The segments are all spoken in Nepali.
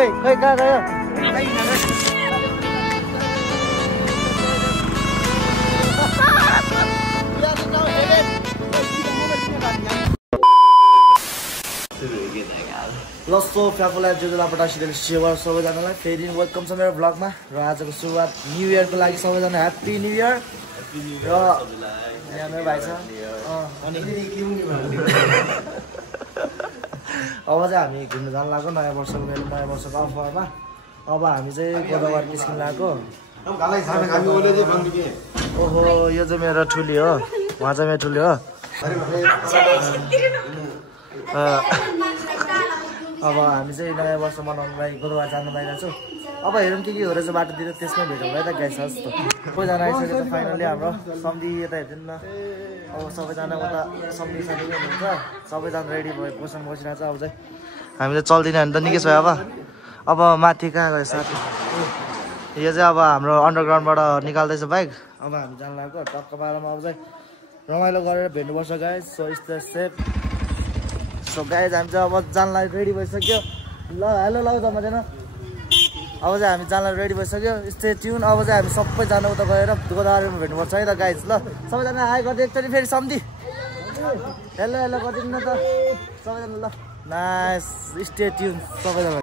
खै खै कहाँ गयो लसो फ्याफुलाई जुजुलाबाट सिधै सेवा सबैजनालाई फेरि वेलकम छ मेरो भ्लगमा र आजको सुरुवात न्यू इयरको लागि सबैजना ह्याप्पी न्यू इयर र यहाँ मेरो भाइ छ अब चाहिँ हामी घुम्नु जानु लाग्यो नयाँ वर्षको अफरमा अब हामी चाहिँ गोदावरी निस्किनु लाग्यो ओहो यो चाहिँ मेरो ठुली हो उहाँ चाहिँ मेरो ठुली हो अब हामी चाहिँ नयाँ वर्ष मनाउनुलाई गोदावरी जानु लागिरहेको छु अब हेरौँ के हो रहेछ बाटोतिर त्यसमै भेटौँ है त गाइस जस्तो कोहीजना आइसकेको छ फाइनली हाम्रो सम्धि यता हेर्दैन न अब सबैजना उता सम्धि साथी हुनुहुन्छ सबैजना रेडी भयो कोसँग बसिरहेको छ अब चाहिँ हामी त चल्दिनँ भने त निकै छ अब माथि कहाँ गयो साथी यो चाहिँ अब हाम्रो अन्डरग्राउन्डबाट निकाल्दैछ बाइक अब हामी जानु लाग्यो टक्क पारामा अब चाहिँ रमाइलो गरेर भेट्नुपर्छ guys so stay safe so guys हामी चाहिँ अब जानलाई रेडी भइसक्यो ल हेलो ल त मजेन अब चाहिँ हामी जानलाई रेडी भइसक्यो स्टे ट्युन अब चाहिँ हामी सबैजना उता गएर गोदावरीमा भेट्नुपर्छ है त गाइस ल सबैजना हाई गरिदियो एकचोटि फेरि सम्धि हेलो हेलो गरिदिनु न त सबैजना ल नाइस स्टे ट्युन सबैजना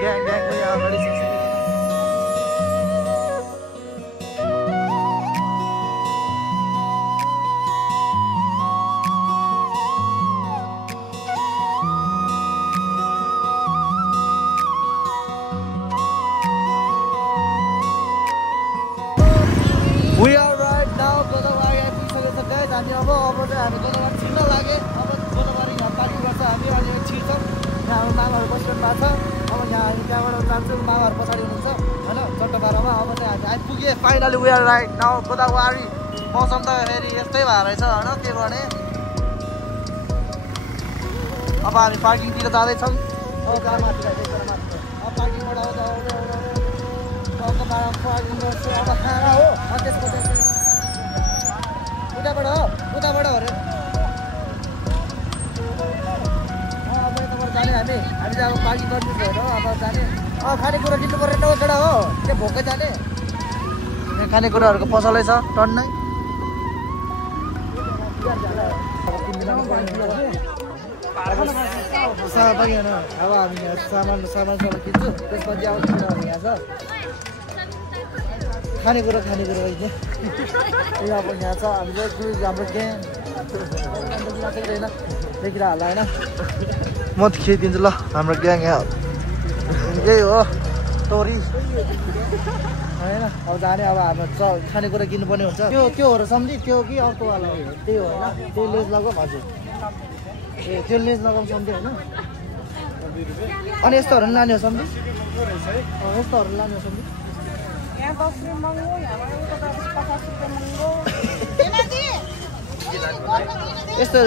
ग्याङ अगाडि We are right now Godavari आइपुगिसकेको छ गाइस हामी अब चाहिँ हामी गोदावरी छिर्न लागे अब गोदावरी यहाँ पार्किङ गर्छ हामी अहिले छिर्छौँ यहाँ हाम्रो मामाहरू बसिरहनु भएको छ अब यहाँ हामी त्यहाँबाट जान्छौँ मामाहरू पछाडि हुनुहुन्छ होइन चट्टबारमा अब चाहिँ हामी आइपुगे finally we are right now Godavari मौसम त फेरि यस्तै भएर रहेछ होइन के गर्ने अब हामी पार्किङतिर जाँदैछौँ अब माथि अब पार्किङबाट पार्किङ गर्छु अब खाना हो त्यसपछि उताबाट हो उताबाट हो अरे अब यताबाट जाने हामी चाहिँ अब पार्किङ गर्नु हो अब जाने खानेकुरा किन्नु पर्ने केटा हो त्यो भोकै जाने खानेकुराहरूको पसलै छ टन्नै अब हामी यहाँ सामान किन्छु त्यसपछि अब यहाँ छ खानेकुरा होइन यो अब यहाँ छ हामीले हाम्रो ग्याङ छैन देखिरह होला होइन म त खिचिदिन्छु ल हाम्रो ग्याङ यहाँ यही हो तोरी होइन अब जाने अब हाम्रो खानेकुरा किन्नुपर्ने हुन्छ त्यो हो र सम्झि त्यो कि अर्कोवाला हो त्यही हो होइन त्यो लेज लगाऊँ हजुर ए त्यो लेज लगाऊँ सम्झि होइन अनि यस्तोहरू पनि लाने हो सम्झि यस्तोहरू लाने हो सम्झि यस्तो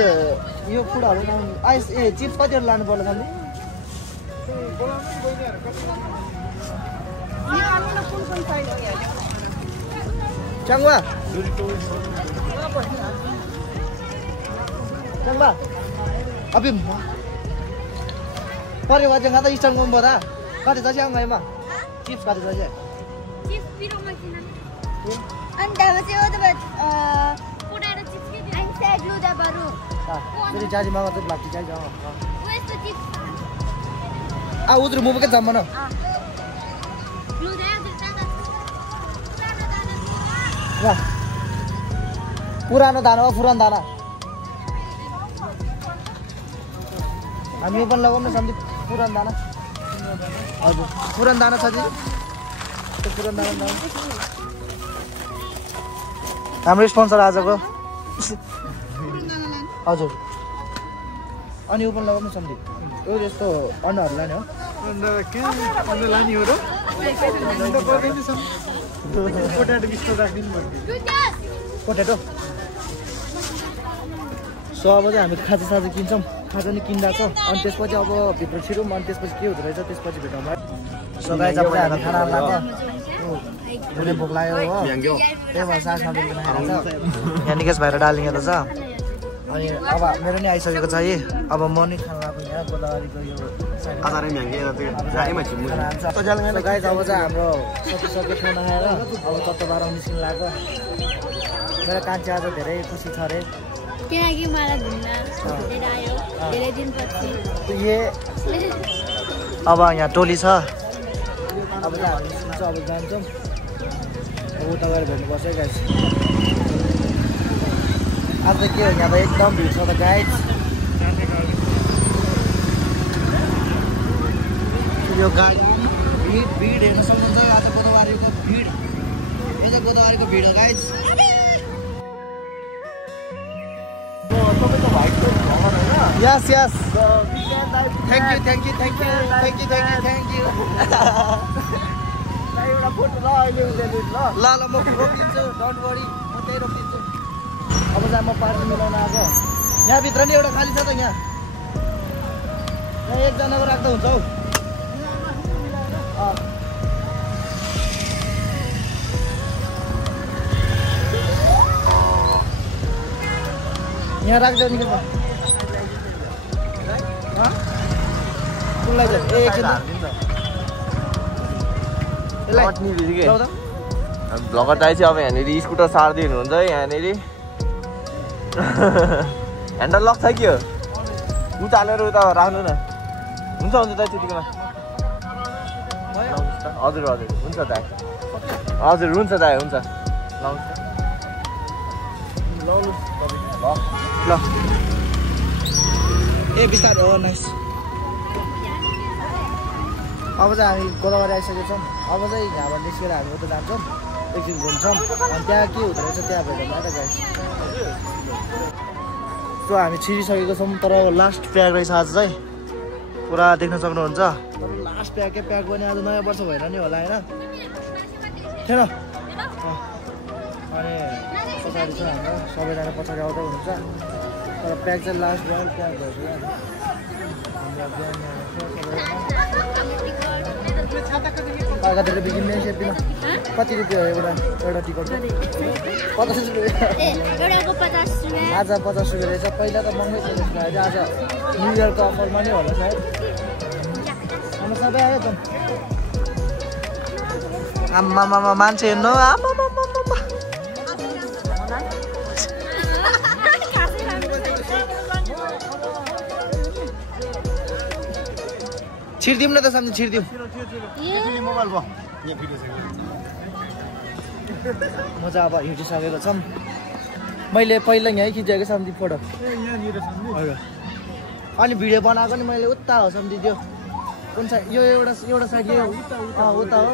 यो कुराहरू आइस ए चिप्स कतिहरू लानु पर्ला सम्झि च्याङ्बा अभी पऱ्यो भए चाहिँ खाता स्टार्ट गर्नु पर्दा कति छ च्याङ्गामा चिप्स कति छ चाहिँ jadi mama tuh belakang aja. Udah mau pakai zaman mana? Ya. Puran dana. Kami pun lawan sambil puran dana. Aduh, puran dana saja. Puran dana. Kami sponsor aja kok. हजुर अनि ओपन लगाउनु सम्झि यो यस्तो अन्डाहरू लाने हो लाने हो र पोटेटो सो अब चाहिँ हामी खाजा किन्छौँ खाजा नि किन्दा छ अनि त्यसपछि अब भित्र छिरौँ अनि त्यसपछि के हुँदो रहेछ त्यसपछि भेटौँ है सो गाइस अब हामी खाना लाग्यो पुरै भोक लाग्यो हो त्यही भएर सास नबिल्कन खाइरहेको छ यहाँ निकेश भाइ र डालिङ त छ अनि अब मेरो नि आइसकेको छ है अब म नि खान लाग्यो यहाँ गोदावरीको यो गाइस अब चाहिँ हाम्रो सकिसक्यो खाना खाएर अब तत्त्व बाह्र निस्किनु लाग्यो मेरो कान्छी आज धेरै खुसी छ अरे किनकि मलाई घुम्न भेटेर आयो धेरै दिनपछि अब यहाँ टोली छ अब चाहिँ हामी निस्किन्छौँ अब जान्छौँ उता गएर भेट्नुपर्छ है गाइस आज के हो यहाँ त एकदम भिड छ त गाइस यो गाडी भिड हेर्न सक्नुहुन्छ आज गोदावरीको भिड यो चाहिँ गोदावरीको भिड हो guys Yes, yes. So we can dive. Thank you. Now you put la अहिले उले ल म रोकिदिन्छु डोन्ट वरी म त्यही रोकिदिन्छु अब चाहिँ म पार्टी मिलाउन आएको यहाँ भित्र नि एउटा खाली छ त यहाँ एकजनाको राख्दा हुन्छ हौ यहाँ राख्दै नि कुनलाई चाहिँ भ्लगर दाइ चाहिँ अब यहाँनिर स्कुटर सार्दिनु हुन्छ है यहाँनिर ह्यान्डल लक छ कि हो उता हालेर उता राख्नु न हुन्छ दाइ त्यतिकोमा हजुर हुन्छ दाइ हजुर हुन्छ दाइ हुन्छ ल ए बिस्तारै हो नाइस अब चाहिँ हामी गोदावरी आइसकेको छौँ अब चाहिँ यहाँबाट निस्केर हामी उता जान्छौँ एकछिन घुम्छौँ अनि त्यहाँ के हुँदो रहेछ त्यहाँ भेटौँ है त गाइस सो हामी छिरिसकेको छौँ तर लास्ट प्याक रहेछ आज चाहिँ पुरा देख्न सक्नुहुन्छ तर लास्ट प्याक पनि आज नयाँ वर्ष भएर नि होला होइन थिएन अनि पछाडि चाहिँ हाम्रो सबैजना पछाडि आउँदै हुनुहुन्छ तर प्याक चाहिँ लास्ट भयो प्याक भएछ अर्कातिर बिग्रिने सेप्पीमा कति रुपियाँ हो एउटा टिकट 50 रुपियाँ आज 50 रुपियाँ रहेछ पहिला त महँगै थियो अहिले आज न्यु इयरको अफरमा नै होला सायद हामी सबै आयो त आम्मामा मान्छे हेर्नु छिर्दिउँ न त सामने छिर्दिउँ मोबाइल भयो म चाहिँ अब हिँडिसकेको छौँ मैले पहिला यहीँ खिचेको सामने फोटो हजुर अनि भिडियो बनाएको नि मैले उता हो सम्झि त्यो कुन साइड यो एउटा साइड उता हो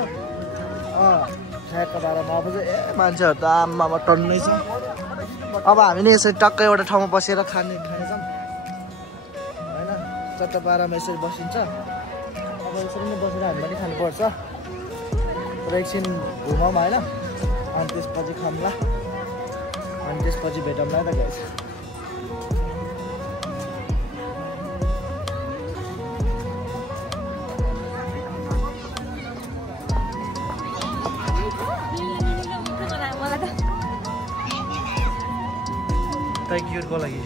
सायदको बारेमा अब चाहिँ मान्छेहरू त आम्मामा टन्नै छ अब हामी नि यसरी टक्कै एउटा ठाउँमा बसेर खानेछौँ होइन चट्टा पारामा यसरी बसिन्छ अब यसरी नै बसेर हामी पनि खानुपर्छ र एकछिन घुमौँ होइन अनि त्यसपछि खाउँला अनि त्यसपछि भेटौँला त गाइस थ्याङ्क युको लागि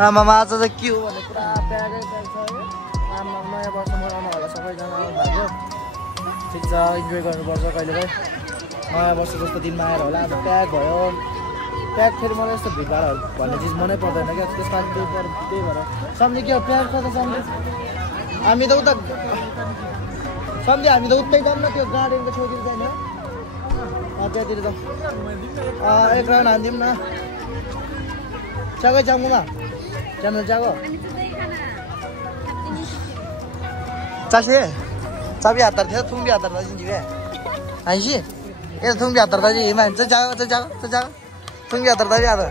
आमामा आज चाहिँ के हो भने पुरा प्यागै प्याग छ है नयाँ वर्षमा आउनु होला सबैजना आउनु भएको ठिक छ इन्जोय गर्नुपर्छ कहिलेकाहीँ नयाँ वर्ष जस्तो दिनमा आएर होला अब प्याग भयो प्याग फेरि मलाई यस्तो भिडभाड भन्ने चिज मनै पर्दैन क्या त्यसमा त्यही भएर सम्झे के हो प्याग छ त सम्झे हामी त उता सम्झे हामी त उतै जाऊँ न त्यो गार्डनको छेउतिर छैन त्यहाँतिर जाउँ एक राउन्ड हानिदिउँ न चागै जाउँमा च्यानल जागो चासी चाबी हात थियो थुम्बी हात जिवे आइसी ए थुम्बी हात जी हिमा हुन्छ जागो थुम्बी हात भी आता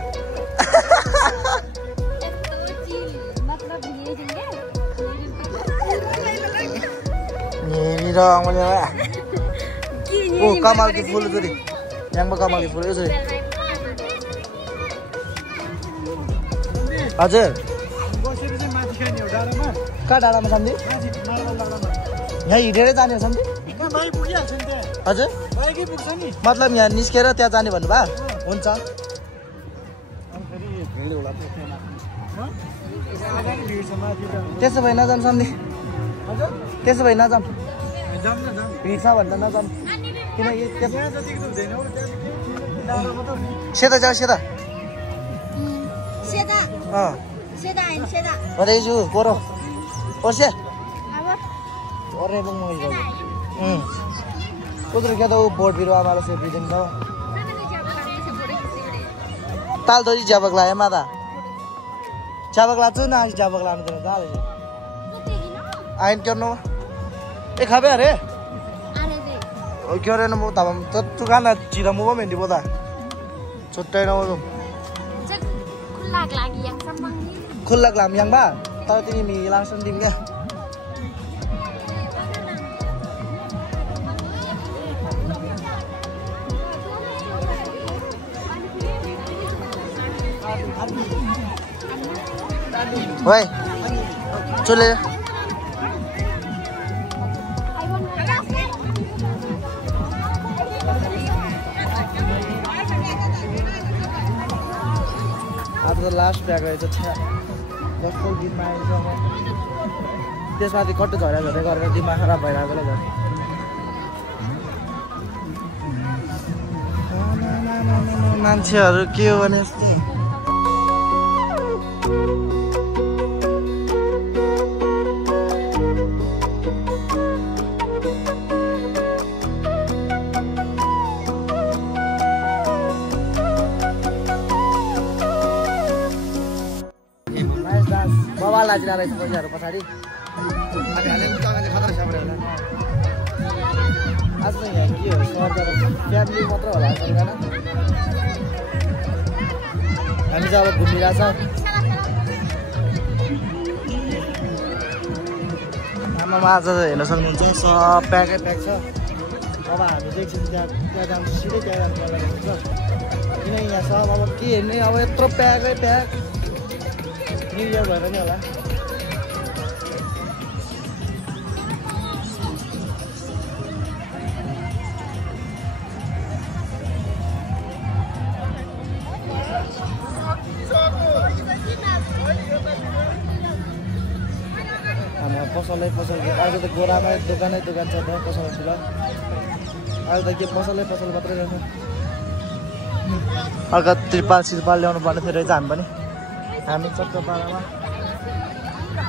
ओ कमल की फूल यसरी यहाँ कमल की फूल यसरी हजुर बसेर चाहिँ माथि खाने हो डाँडामा कहाँ डाँडामा सम्झि माथि मार्बल डाँडामा यहाँ हिँडेरै जाने हो सम्झि त्यहाँ बाइक पुगिहाल्छ नि त्यहाँ हजुर बाइकै पुग्छ नि मतलब यहाँ निस्केर त्यहाँ जाने भन्नुभयो हुन्छ अनि फेरि भिड होला त्यहाँ माथि भिड छ माथि त्यसो भए नजाऊँ सम्झि हजुर त्यसो भए नजाऊँ जाऊँ न जाऊँ भिड छ भन्दा नजाऊँ किनकि त्यहाँ जतिको त हुँदैन हो त्यहाँ डाँडा मात्र हो नि सेता जाऊ सेता सेता अँ सेता होइन सेता अरेजु कोरो ओर्से अब अरे बङ उधर क्या तो बोर्ड बिरुवा वाला से बिजन दो ताल थोड़ी जाबकला है माता जाबकला तो ना जाबकला ने तो दाल आइन क्यों नो ए खाबे अरे ओ क्यों रे नमो तब तो तू खाना चीरा मुवा में दिबो दा छुट्टै न हो खुल्लाक लाम yang ba तर तिमी मी लासन दिम क्या Woi, चले अब त लास्ट प्याक रहेछ जस्तो दिनमा आएछ त्यसमाथि कट्टो झरा झरे गरेर दिमाग खराब भइरहेको ल मान्छेहरू के हो भने यस्तै बाबा लाजिरहेको रहेछ पैसाहरू पछाडि आज त यहाँ के हो सर फ्यामिली मात्र होला सरकार हामी चाहिँ अब घुमिरहेछ आमामा आज हेर्न सक्नुहुन्छ सब प्याकै प्याक छ अब हामी देख्छौँ त्यहाँ जान्छ सिधै त्यहाँ जान्छ किनकि यहाँ सब अब के हेर्ने अब यत्रो प्याकै प्याक न्यु इयर भएर नि होला हाम्रो पसलै पसल अहिले त गोरामै दोकान छ त्यहाँ पसलतिर अहिले त के पसलै पसल मात्रै रहेछ अर्को त्रिपाल सिरपाल ल्याउनु पर्ने थियो रहेछ हामी पनि हामी चट्टपाडामा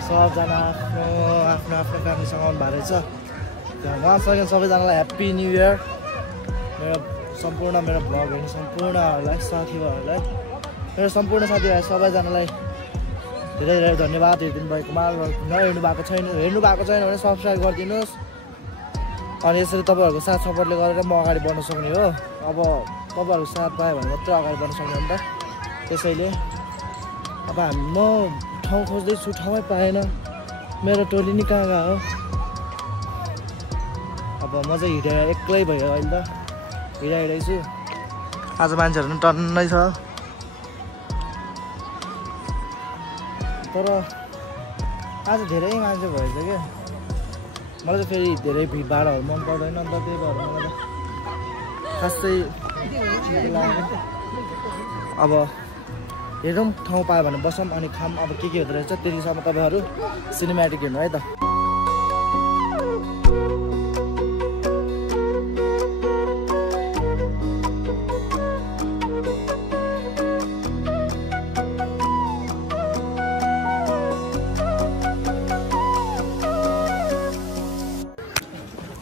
सबजना आफ्नो आफ्नो फ्यामिलीसँग आउनु भएको रहेछ उहाँसँग सबैजनालाई ह्याप्पी न्यु इयर मेरो सम्पूर्ण मेरो भ्लग हेर्ने सम्पूर्णहरूलाई साथीभाइहरूलाई मेरो सम्पूर्ण साथीभाइ सबैजनालाई धेरै धेरै धन्यवाद हेरिदिनु भएकोमा हेर्नु भएको छैन भने सब्सक्राइब गरिदिनुहोस् अनि यसरी तपाईँहरूको साथ सपोर्टले गरेर म अगाडि बढ्न सक्ने हो अब तपाईँहरूको साथ पायो भने मात्रै अगाडि बढ्न सक्ने हो नि त त्यसैले अब म ठाउँ खोज्दैछु ठाउँमै पाएन मेरो टोली नि कहाँ गयो अब म चाहिँ हिँडेर एक्लै भयो अहिले त हिँडिरहेको छु आज मान्छेहरू पनि टन्नै छ तर आज धेरै मान्छे भएछ क्या मलाई चाहिँ फेरि धेरै भिडभाडहरू मन पर्दैन नि त त्यही भएर मलाई त खासै अब हेरौँ ठाउँ पायो भने बसौँ अनि खाम अब के हुँदो रहेछ त्यतिसम्म तपाईँहरू सिनेमेटिक हेर्नु है त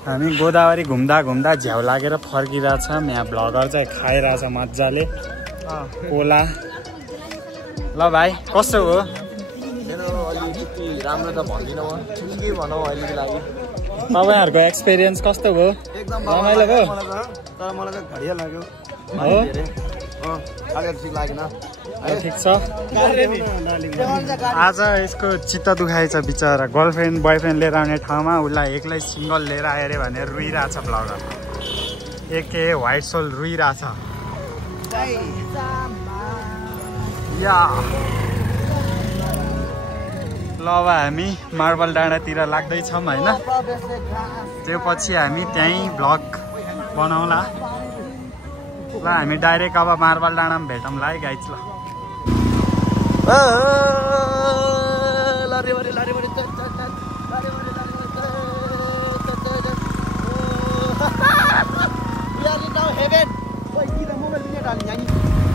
हामी गोदावरी घुम्दा घुम्दा झ्याउ लागेर फर्किरहेछौँ यहाँ भ्लगर चाहिँ खाइरहेछ मजाले कोला ल भाइ कस्तो हो अलिकति राम्रो त भन्दिनँ म के भनौँ अहिलेको लागि तपाईँहरूको एक्सपिरियन्स कस्तो भयो एकदम रमाइलो भयो तर मलाई चाहिँ घडिया लाग्यो हो ठिक लागेन ठिक छ आज यसको चित्त दुखाएछ बिचरा गर्लफ्रेन्ड बोयफ्रेन्ड लिएर आउने ठाउँमा उसलाई एक्लै सिङ्गल लिएर आयो अरे भनेर रुइरहेछ भ्लगर एके व्हाइट सोल रुइरहेछ या ल अब हामी मार्बल डाँडातिर लाग्दैछौँ होइन त्यो पछि हामी त्यहीँ भ्लग बनाउँला ल हामी डाइरेक्ट अब मार्बल डाँडामा भेटौँला है गाइज ल We are in now heaven. Wait, give the moment we are